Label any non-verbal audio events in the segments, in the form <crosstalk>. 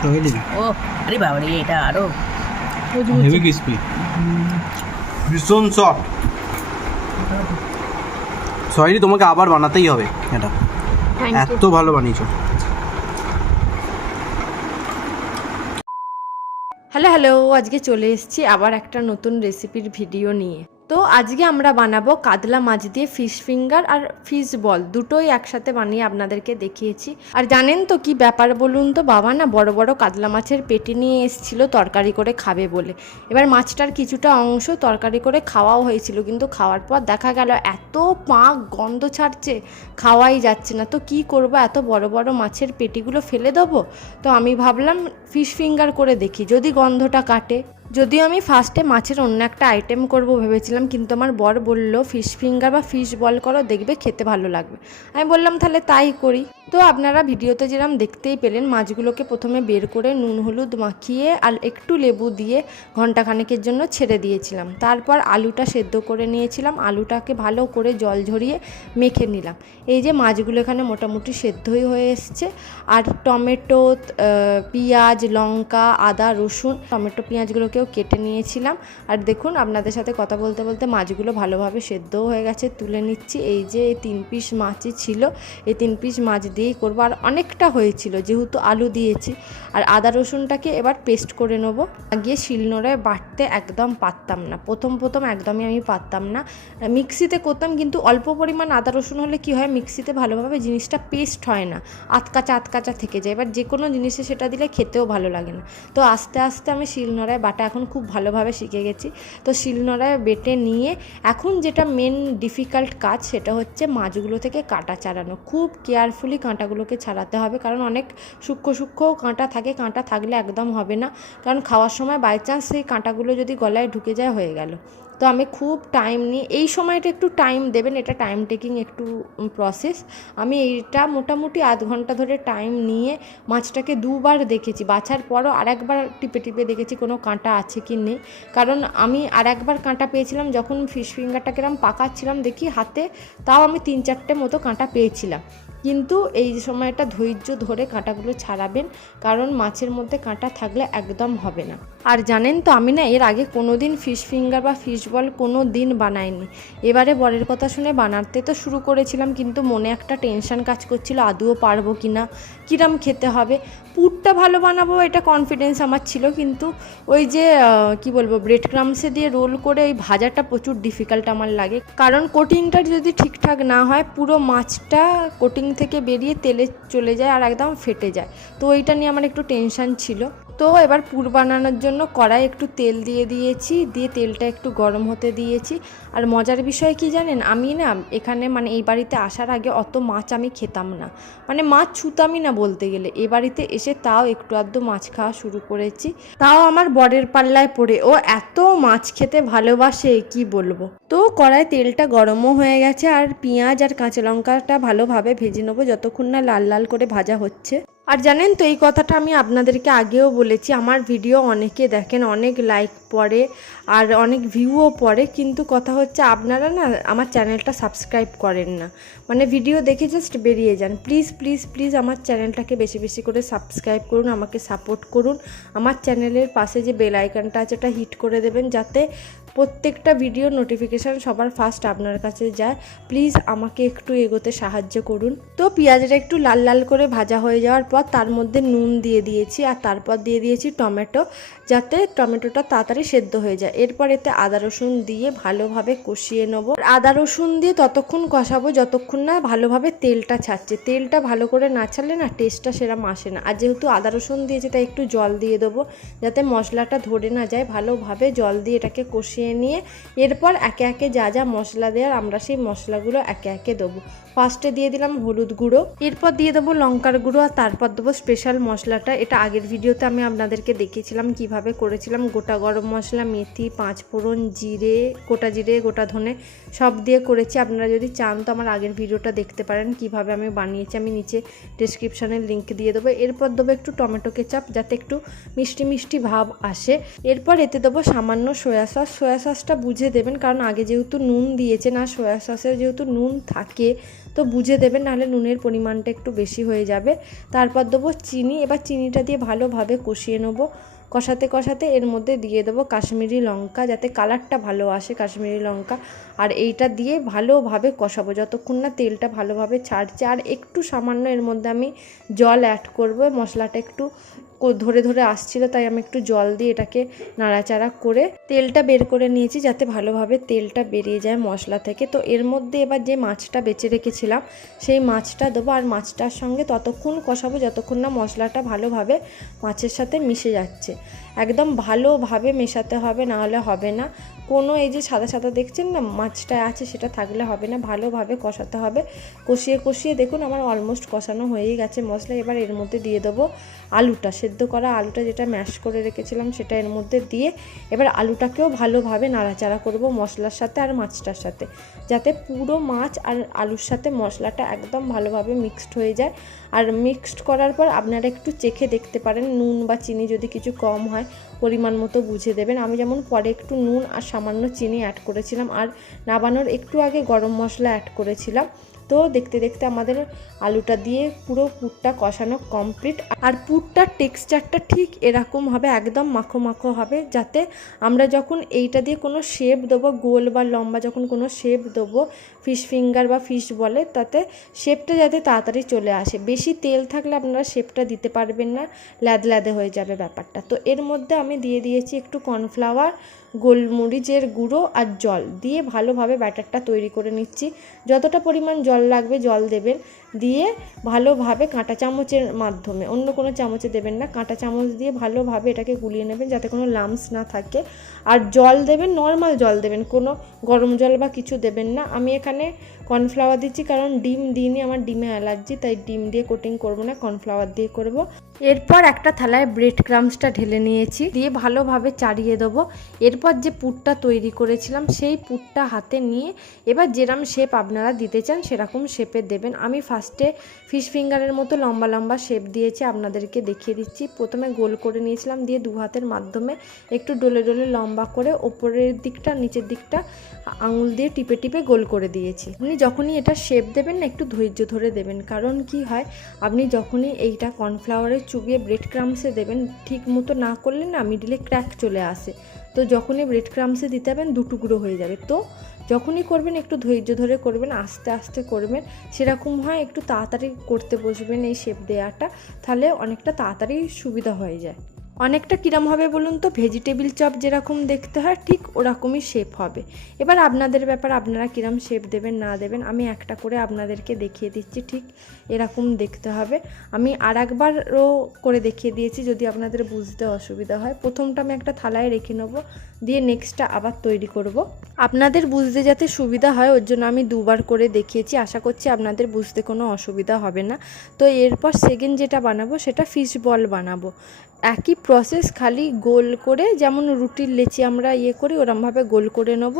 সোহেলি ও আরে বাবা রে এটা আরও হেভি ক্রিসপি ভীষণ সফট সোহেলি তোমাকে আবার বানাতেই হবে এটা। এত ভালো বানিয়েছো। হ্যালো হ্যালো আজকে চলে এসেছি আবার একটা নতুন রেসিপির ভিডিও নিয়ে। তো আজকে আমরা বানাবো কাতলা মাছ দিয়ে ফিশ ফিঙ্গার আর ফিশ বল দুটোই একসাথে বানিয়ে আপনাদেরকে দেখিয়েছি। আর জানেন তো কি ব্যাপার বলুন তো? বাবা না বড় বড় কাতলা মাছের পেটি নিয়ে এসেছিল তরকারি করে খাবে বলে। এবার মাছটার কিছুটা অংশ তরকারি করে খাওয়াও হয়েছিল, কিন্তু খাওয়ার পর দেখা গেল এত পাক গন্ধ ছাড়ছে, খাওয়াই যাচ্ছে না। তো কি করব? এত বড় বড় মাছের পেটিগুলো ফেলে দেবো? তো আমি ভাবলাম ফিশ ফিঙ্গার করে দেখি, যদি গন্ধটা কাটে। যদিও আমি ফার্স্টে মাছের অন্য একটা আইটেম করব ভেবেছিলাম, কিন্তু আমার বর বলল ফিশ ফিঙ্গার বা ফিশ বল করো, দেখবে খেতে ভালো লাগবে। আমি বললাম, তাহলে তাই করি। তো আপনারা ভিডিওতে যেরকম দেখতেই পেলেন, মাছগুলোকে প্রথমে বের করে নুন, হলুদ মাখিয়ে আর একটু লেবু দিয়ে ঘন্টাখানেকের জন্য ছেড়ে দিয়েছিলাম। তারপর আলুটা সেদ্ধ করে নিয়েছিলাম, আলুটাকে ভালো করে জল ঝরিয়ে মেখে নিলাম। এই যে মাছগুলো এখানে মোটামুটি সেদ্ধই হয়ে এসছে। আর টমেটো পেঁয়াজ, লঙ্কা, আদা, রসুন, টমেটো পেঁয়াজগুলোকেও কেটে নিয়েছিলাম। আর দেখুন, আপনাদের সাথে কথা বলতে বলতে মাছগুলো ভালোভাবে সেদ্ধও হয়ে গেছে। তুলে নিচ্ছি। এই যে তিন পিস মাছই ছিল, এই তিন পিস মাছ দিয়েই করব। আর অনেকটা হয়েছিল, যেহেতু আলু দিয়েছি। আর আদা রসুনটাকে এবার পেস্ট করে নেব। আগে শিলনোড়ায় বাটতে একদম পারতাম না। প্রথম প্রথম একদমই আমি পারতাম না। মিক্সিতে করতাম, কিন্তু অল্প পরিমাণ আদা রসুন হলে কি হয়, মিক্সিতে ভালোভাবে জিনিসটা পেস্ট হয় না। আতকাচা আতকাচা থেকে যায়। এবার যে কোনো জিনিসে সেটা দিলে খেতেও ভালো লাগে না। তো আস্তে আস্তে আমি শিলনোড়ায় বাটা এখন খুব ভালোভাবে শিখে গেছি। তো শিলনোড়ায় বেটে নিয়ে এখন যেটা মেন ডিফিকাল্ট কাজ সেটা হচ্ছে মাছগুলো থেকে কাঁটা ছাড়ানো খুব কেয়ারফুলি কাঁটাগুলোকে ছাড়াতে হবে কারণ অনেক সূক্ষ্ম সূক্ষ্ম কাঁটা থাকে, কাঁটা থাকলে একদম হবে না। কারণ খাওয়ার সময় বাই চান্স সেই কাঁটাগুলো যদি গলায় ঢুকে যায় হয়ে গেল। তো আমি খুব টাইম নিয়ে, এই সময়টা একটু টাইম দেবেন, এটা টাইম টেকিং একটু প্রসেস আমি এইটা মোটামুটি আধ ঘণ্টা ধরে টাইম নিয়ে মাছটাকে দুবার দেখেছি। বাছার পরও আরেকবার টিপে টিপে দেখেছি কোনো কাঁটা আছে কি নেই। কারণ আমি আর একবার কাঁটা পেয়েছিলাম, যখন ফিশ ফিঙ্গারটাকে এরম পাকাচ্ছিলাম দেখি হাতে, তাও আমি তিন চারটে মতো কাঁটা পেয়েছিলাম। কিন্তু এই সময়টা ধৈর্য ধরে কাঁটাগুলো ছাড়াবেন, কারণ মাছের মধ্যে কাঁটা থাকলে একদম হবে না। আর জানেন তো, আমি না এর আগে কোনো দিন ফিশ ফিঙ্গার বা ফিশ বল কোনো দিন বানাইনি। এবারে বরের কথা শুনে বানাতে তো শুরু করেছিলাম, কিন্তু মনে একটা টেনশন কাজ করছিল, আদুও পারব কি না, কিরাম খেতে হবে। পুরটা ভালো বানাবো এটা কনফিডেন্স আমার ছিল, কিন্তু ওই যে কি বলব ব্রেড ক্রামসে দিয়ে রোল করে ওই ভাজাটা প্রচুর ডিফিকাল্ট আমার লাগে। কারণ কোটিংটা যদি ঠিকঠাক না হয়, পুরো মাছটা কোটিং থেকে বেরিয়ে তেলে চলে যায় আর একদম ফেটে যায়। তো ওইটা নিয়ে আমার একটু টেনশান ছিল। তো এবার পুর বানানোর জন্য কড়াই একটু তেল দিয়ে দিয়েছি, দিয়ে তেলটা একটু গরম হতে দিয়েছি। আর মজার বিষয় কি জানেন? আমি না এখানে মানে এই বাড়িতে আসার আগে অত মাছ আমি খেতাম না। মানে মাছ ছুতামই না বলতে গেলে। এ বাড়িতে এসে তাও একটু আধটু মাছ খাওয়া শুরু করেছি। তাও আমার বরের পাল্লায় পড়ে। ও এত মাছ খেতে ভালোবাসে, কি বলব? তো কড়াই তেলটা গরমও হয়ে গেছে। আর পেঁয়াজ আর কাঁচা লঙ্কাটা ভালোভাবে ভেজে নেব, যতক্ষণ না লাল লাল করে ভাজা হচ্ছে। আর জানেন তো, এই কথাটা আমি আপনাদেরকে আগেও বলেছি, আমার ভিডিও অনেকে দেখেন, অনেক লাইক পড়ে আর অনেক ভিউও পড়ে, কিন্তু কথা হচ্ছে আপনারা না আমার চ্যানেলটা সাবস্ক্রাইব করেন না। মানে ভিডিও দেখে জাস্ট বেরিয়ে যান। প্লিজ প্লিজ প্লিজ আমার চ্যানেলটাকে বেশি বেশি করে সাবস্ক্রাইব করুন, আমাকে সাপোর্ট করুন। আমার চ্যানেলের পাশে যে বেল আইকনটা আছে, ওটা হিট করে দেবেন, যাতে প্রত্যেকটা ভিডিও নোটিফিকেশান সবার ফার্স্ট আপনার কাছে যায়। প্লিজ আমাকে একটু এগোতে সাহায্য করুন। তো পেঁয়াজটা একটু লাল লাল করে ভাজা হয়ে যাওয়ার পর তার মধ্যে নুন দিয়ে দিয়েছি আর তারপর দিয়ে দিয়েছি টমেটো, যাতে টমেটোটা তাড়াতাড়ি সেদ্ধ হয়ে যায়। এরপর এতে আদা রসুন দিয়ে ভালোভাবে কষিয়ে নেব। আদা রসুন দিয়ে ততক্ষণ কষাবো যতক্ষণ না ভালোভাবে তেলটা ছাড়ছে। তেলটা ভালো করে না ছাড়লে না টেস্টটা সেরম আসে না। আর যেহেতু আদা রসুন দিয়েছে, তাই একটু জল দিয়ে দেবো, যাতে মশলাটা ধরে না যায়। ভালোভাবে জল দিয়ে এটাকে কষিয়ে নিয়ে নিয়ে এরপর একে একে যা যা মশলা দেওয়ার আমরা সেই মশলাগুলো একে একে দেবো। ফার্স্টে দিয়ে দিলাম হলুদ গুঁড়ো, এরপর দিয়ে দেবো লঙ্কার গুঁড়ো আর তারপর দেবো স্পেশাল মশলাটা। এটা আগের ভিডিওতে আমি আপনাদেরকে দেখিয়েছিলাম কীভাবে করেছিলাম। গোটা গরম মশলা, মেথি পাঁচ ফোড়ন জিরে, গোটা জিরে, গোটা ধনে সব দিয়ে করেছি। আপনারা যদি চান তো আমার আগের ভিডিওটা দেখতে পারেন কীভাবে আমি বানিয়েছি। আমি নিচে ডিসক্রিপশানের লিঙ্ক দিয়ে দেবো। এরপর দেবো একটু টমেটো কেচাপ যাতে একটু মিষ্টি মিষ্টি ভাব আসে। এরপর এতে দেবো সামান্য সয়া সস সয়া সসটা বুঝে দেবেন, কারণ আগে যেহেতু নুন দিয়েছেন আর সয়া সসের যেহেতু নুন থাকে, তো বুঝে দেবেন, নাহলে নুনের পরিমাণটা একটু বেশি হয়ে যাবে। তারপর দেবো চিনি, এবার চিনিটা দিয়ে ভালোভাবে কষিয়ে নেব। কষাতে কষাতে এর মধ্যে দিয়ে দেবো কাশ্মীরি লঙ্কা, যাতে কালারটা ভালো আসে কাশ্মীরি লঙ্কা। আর এইটা দিয়ে ভালোভাবে কষাবো, যতক্ষণ না তেলটা ভালোভাবে ছাড়ছে। আর একটু সামান্য এর মধ্যে আমি জল অ্যাড করব, মশলাটা একটু ধরে ধরে আসছিল, তাই আমি একটু জল দিয়ে এটাকে নাড়াচাড়া করে তেলটা বের করে নিয়েছি যাতে ভালোভাবে তেলটা বেরিয়ে যায় মশলা থেকে। তো এর মধ্যে এবার যে মাছটা বেঁচে রেখেছিলাম, সেই মাছটা দেবো আর মাছটার সঙ্গে ততক্ষণ কষাবো যতক্ষণ না মশলাটা ভালোভাবে মাছের সাথে মিশে যাচ্ছে। একদম ভালোভাবে মেশাতে হবে না হলে হবে না। কোনো এই যে সাদা সাদা দেখছেন না, মাছটা আছে সেটা থাকলে হবে না, ভালোভাবে কষাতে হবে। কষিয়ে কষিয়ে দেখুন আমার অলমোস্ট কষানো হয়েই গেছে মশলা। এবার এর মধ্যে দিয়ে দেবো আলুটা, সেদ্ধ করা আলুটা যেটা ম্যাশ করে রেখেছিলাম সেটা এর মধ্যে দিয়ে এবার আলুটাকেও ভালোভাবে নাড়াচাড়া করব মশলার সাথে আর মাছটার সাথে, যাতে পুরো মাছ আর আলুর সাথে মশলাটা একদম ভালোভাবে মিক্সড হয়ে যায়। আর মিক্সড করার পর আপনারা একটু চেখে দেখতে পারেন, নুন বা চিনি যদি কিছু কম হয় পরিমাণ মতো বুঝে দেবেন। আমি যেমন পরে একটু নুন আর সামান্য চিনি অ্যাড করেছিলাম। আর নাবানোর একটু আগে গরম মশলা অ্যাড করেছিলাম। তো দেখতে দেখতে আমাদের আলুটা দিয়ে পুরো পুরটা কষানো কমপ্লিট আর পুরটার টেক্সচারটা ঠিক এরকম হবে, একদম মাখো মাখো হবে, যাতে আমরা যখন এইটা দিয়ে কোনো শেপ দেবো, গোল বা লম্বা যখন কোনো শেপ দেবো ফিশ ফিঙ্গার বা ফিশ বলে, তাতে শেপটা যাতে তাড়াতাড়ি চলে আসে। বেশি তেল থাকলে আপনারা শেপটা দিতে পারবেন না, ল্যাদ ল্যাদে হয়ে যাবে ব্যাপারটা। তো এর মধ্যে আমি দিয়ে দিয়েছি একটু কর্নফ্লাওয়ার গোলমরিচের গুঁড়ো আর জল। দিয়ে ভালোভাবে ব্যাটারটা তৈরি করে নিচ্ছি। যতটা পরিমাণ জল লাগবে, জল দেবেন। দিয়ে ভালোভাবে কাঁটা চামচের মাধ্যমে, অন্য কোনো চামচে দেবেন না, কাঁটা চামচ দিয়ে ভালোভাবে এটাকে গুলিয়ে নেবেন যাতে কোনো লামস না থাকে। আর জল দেবেন, নর্মাল জল দেবেন, কোনো গরম জল বা কিছু দেবেন না। আমি এখানে কর্নফ্লাওয়ার দিচ্ছি কারণ ডিম দিইনি, আমার ডিমে অ্যালার্জি, তাই ডিম দিয়ে কোটিং করব না, কর্নফ্লাওয়ার দিয়ে করব। এরপর একটা থালায় ব্রেড ক্রামসটা ঢেলে নিয়েছি। দিয়ে ভালোভাবে চাড়িয়ে দেবো। এরপর যে পুরটা তৈরি করেছিলাম, সেই পুরটা হাতে নিয়ে এবার যেরম শেপ আপনারা দিতে চান, সেরকম শেপে দেবেন। আমি ফার্স্টে ফিশ ফিঙ্গারের মতো লম্বা লম্বা শেপ দিয়েছি, আপনাদেরকে দেখিয়ে দিচ্ছি। প্রথমে গোল করে নিয়েছিলাম, দিয়ে দু হাতের মাধ্যমে একটু ডলে ডলে লম্বা করে ওপরের দিকটা, নিচের দিকটা আঙুল দিয়ে টিপে টিপে গোল করে দিয়েছি। আপনি যখনই এটা শেপ দেবেন না, একটু ধৈর্য ধরে দেবেন। কারণ কি হয়, আপনি যখনই এইটা কর্নফ্লাওয়ারে চুবিয়ে ব্রেড ক্রামসে দেবেন, ঠিক মতো না করলে না মিডিলে ক্র্যাক চলে আসে। তো যখনই ব্রেড ক্রামসে দিতে হবেন দু টুকরো হয়ে যাবে। তো যখনই করবেন, একটু ধৈর্য ধরে করবেন, আস্তে আস্তে করবেন। সেরকম হয় একটু তাড়াতাড়ি করতে বসবেন এই শেপ দেওয়াটা তাহলে অনেকটা তাড়াতাড়ি সুবিধা হয়ে যায়। অনেকটা কিরম হবে বলুন তো? ভেজিটেবিল চপ যেরকম দেখতে হয়, ঠিক ওরকমই শেপ হবে। এবার আপনাদের ব্যাপার, আপনারা কিরম শেপ দেবেন, না দেবেন, আমি একটা করে আপনাদেরকে দেখিয়ে দিচ্ছি, ঠিক এরকম দেখতে হবে। আমি আর একবারও করে দেখিয়ে দিয়েছি, যদি আপনাদের বুঝতে অসুবিধা হয়। প্রথমটা আমি একটা থালায় রেখে নেব। দিয়ে নেক্সটটা আবার তৈরি করব। আপনাদের বুঝতে যাতে সুবিধা হয়, ওর জন্য আমি দুবার করে দেখিয়েছি। আশা করছি আপনাদের বুঝতে কোনো অসুবিধা হবে না। তো এরপর সেকেন্ড যেটা বানাবো, সেটা ফিশ বল বানাবো। একই প্রসেস খালি গোল করে, যেমন রুটির লেচি আমরা ইয়ে করি, ওরমভাবে গোল করে নেব।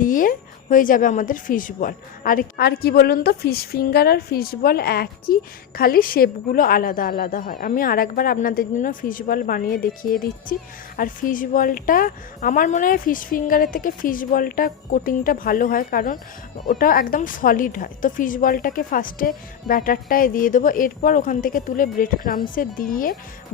দিয়ে হয়ে যাবে আমাদের ফিশ বল আর আর কি বলুন তো ফিশ ফিঙ্গার আর ফিশ বল একই, খালি শেপগুলো আলাদা আলাদা হয়। আমি আর একবার আপনাদের জন্য ফিশ বল বানিয়ে দেখিয়ে দিচ্ছি। আর ফিশ বলটা আমার মনে হয় ফিশ ফিঙ্গারের থেকে ফিশ বলটা কোটিংটা ভালো হয়, কারণ ওটা একদম সলিড হয়। তো ফিশ বলটাকে ফার্স্টে ব্যাটারটায় দিয়ে দেবো, এরপর ওখান থেকে তুলে ব্রেড ক্রামসে দিয়ে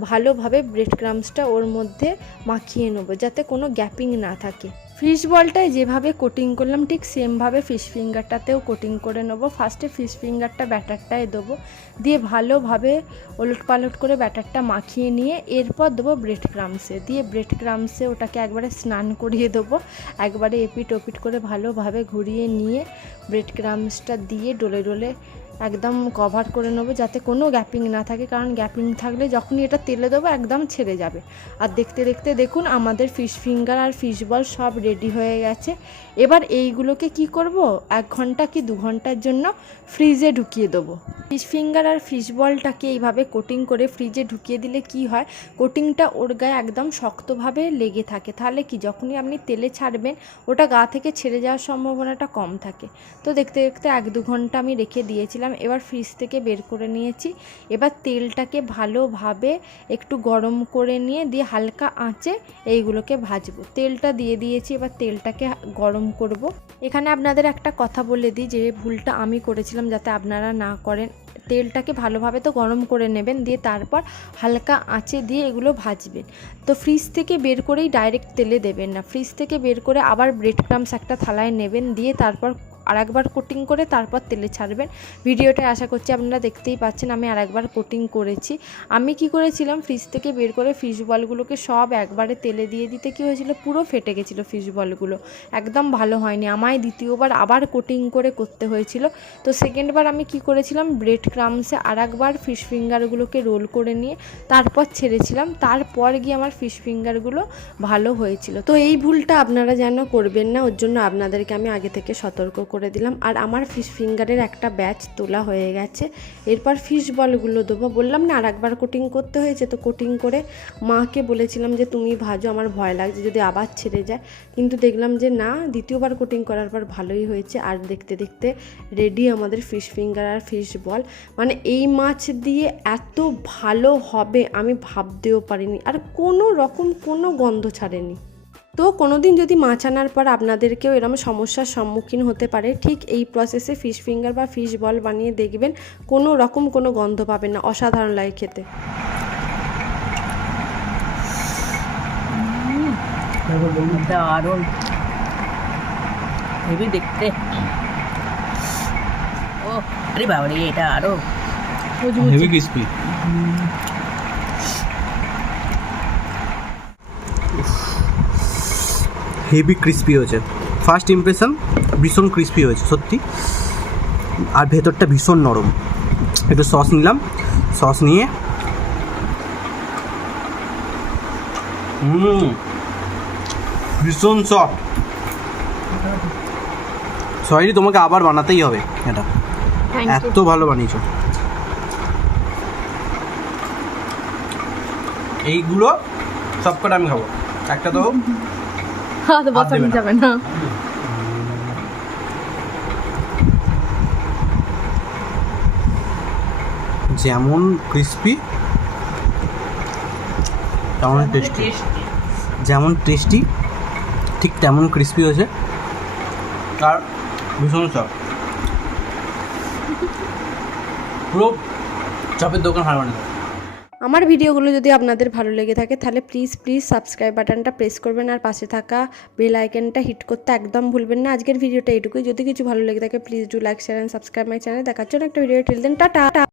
ভালোভাবে ব্রেড ক্রামসটা ওর মধ্যে মাখিয়ে নেব, যাতে কোনো গ্যাপিং না থাকে। ফিশ বলটায় যেভাবে কোটিং করলাম, ঠিক সেমভাবে ফিশ ফিঙ্গারটাতেও কোটিং করে নেব। ফার্স্টে ফিশ ফিঙ্গারটা ব্যাটারটায় দেবো, দিয়ে ভালোভাবে ওলট পালট করে ব্যাটারটা মাখিয়ে নিয়ে এরপর দেবো ব্রেড ক্রামসে দিয়ে ব্রেড ক্রামসে ওটাকে একবারে স্নান করিয়ে দেবো, একবারে এপিট ওপিট করে ভালোভাবে ঘুরিয়ে নিয়ে ব্রেড ক্রামসটা দিয়ে ডোলে ডলে একদম কভার করে নেব যাতে কোনো গ্যাপিং না থাকে। কারণ গ্যাপিং থাকলে যখনই এটা তেলে দেবো, একদম ছেড়ে যাবে। আর দেখতে দেখতে দেখুন, আমাদের ফিশ ফিঙ্গার আর ফিশ বল সব রেডি হয়ে গেছে। এবার এইগুলোকে কি করব? এক ঘণ্টা কি দু ঘণ্টার জন্য ফ্রিজে ঢুকিয়ে দেবো। ফিশ ফিঙ্গার আর ফিশ বলটাকে এইভাবে কোটিং করে ফ্রিজে ঢুকিয়ে দিলে কি হয়? কোটিংটা ওর গায়ে একদম শক্তভাবে লেগে থাকে। তাহলে কি? যখনই আপনি তেলে ছাড়বেন, ওটা গা থেকে ছেড়ে যাওয়ার সম্ভাবনাটা কম থাকে। তো দেখতে দেখতে এক দু ঘণ্টা আমি রেখে দিয়েছিলাম। রেখেছিলাম এবার ফ্রিজ থেকে বের করে নিয়েছি। এবার তেলটাকে ভালোভাবে একটু গরম করে নিয়ে দিয়ে হালকা আঁচে এইগুলোকে ভাজবো। তেলটা দিয়ে দিয়েছি, এবার তেলটাকে গরম করব। এখানে আপনাদের একটা কথা বলে দিই, যে ভুলটা আমি করেছিলাম যাতে আপনারা না করেন। তেলটাকে ভালোভাবে তো গরম করে নেবেন, দিয়ে তারপর হালকা আঁচে দিয়ে এগুলো ভাজবেন। তো ফ্রিজ থেকে বের করেই ডাইরেক্ট তেলে দেবেন না। ফ্রিজ থেকে বের করে আবার ব্রেড ক্রামস একটা থালায় নেবেন, দিয়ে তারপর আরেকবার কোটিং করে তারপর তেলে ছাড়বেন। ভিডিওটা আশা করছি আপনারা দেখতেই পাচ্ছেন, আমি আরেকবার কোটিং করেছি। আমি কি করেছিলাম ফ্রিজ থেকে বের করে ফিশ বলগুলোকে সব একবারে তেলে দিয়ে দিতে কি হয়েছিল, পুরো ফেটে গেছিল ফিশ বলগুলো। একদম ভালো হয়নি, আমায় দ্বিতীয়বার আবার কোটিং করে করতে হয়েছিল। তো সেকেন্ডবার আমি কি করেছিলাম ব্রেড ক্রামসে আর একবার ফিশ ফিঙ্গারগুলোকে রোল করে নিয়ে তারপর ছেড়েছিলাম। তারপর গিয়ে আমার ফিশ ফিঙ্গারগুলো ভালো হয়েছিল। তো এই ভুলটা আপনারা যেন করবেন না, ওর জন্য আপনাদেরকে আমি আগে থেকে সতর্ক করে দিলাম। আর আমার ফিশ ফিঙ্গারের একটা ব্যাচ তোলা হয়ে গেছে। এরপর ফিশ বলগুলো দেবো। বললাম না আর একবার কোটিং করতে হয়েছে। তো কোটিং করে মাকে বলেছিলাম যে, তুমি ভাজো, আমার ভয় লাগছে, যদি আবার ছেড়ে যায়। কিন্তু দেখলাম যে, না, দ্বিতীয়বার কোটিং করার পর ভালোই হয়েছে। আর দেখতে দেখতে রেডি আমাদের ফিশ ফিঙ্গার আর ফিশ বল মানে এই মাছ দিয়ে এত ভালো হবে, আমি ভাবতেও পারিনি। আর কোনো রকম কোনো গন্ধ ছাড়েনি। তো কোনো দিন যদি মাছ আনার পর আপনাদেরকেও এরকম সমস্যার সম্মুখীন হতে পারে ঠিক এই প্রসেসে ফিশ ফিঙ্গার বা ফিশ বল বানিয়ে দেখবেন কোনো রকম কোনো গন্ধ পাবেন না অসাধারণ লাগে খেতে। দারুণ দেখতে। ও আরে বাবারে এটা আরও হেভি ক্রিস্পি হেভি ক্রিস্পি হয়েছে। ফার্স্ট ইমপ্রেশন ভীষণ ক্রিস্পি হয়েছে সত্যি। আর ভেতরটা ভীষণ নরম। একটু সস নিলাম। সস নিয়ে হুম ভীষণ সফট সরি তোমাকে আবার বানাতেই হবে এটা। এত ভালো বানিয়েছো। এইগুলো সব কটা আমি খাব। একটা তো <laughs> হাত বসানো দেবে না। যাবে না যেমন ক্রিস্পি তেমন টেস্টি যেমন টেস্টি ঠিক তেমন ক্রিস্পি হয়েছে। আর ভীষণ চপ পুরো চপের দোকান হার মানে আমার ভিডিওগুলো যদি আপনাদের ভালো লেগে থাকে, তাহলে প্লিজ প্লিজ সাবস্ক্রাইব বাটনটা প্রেস করবেন আর পাশে থাকা বেল আইকনটা হিট করতে একদম ভুলবেন না। আজকের ভিডিওটা এটুকুই যদি কিছু ভালো লেগে থাকে please do like share and subscribe my channel দেখার জন্য একটা ভিডিও টিল দেন টাটা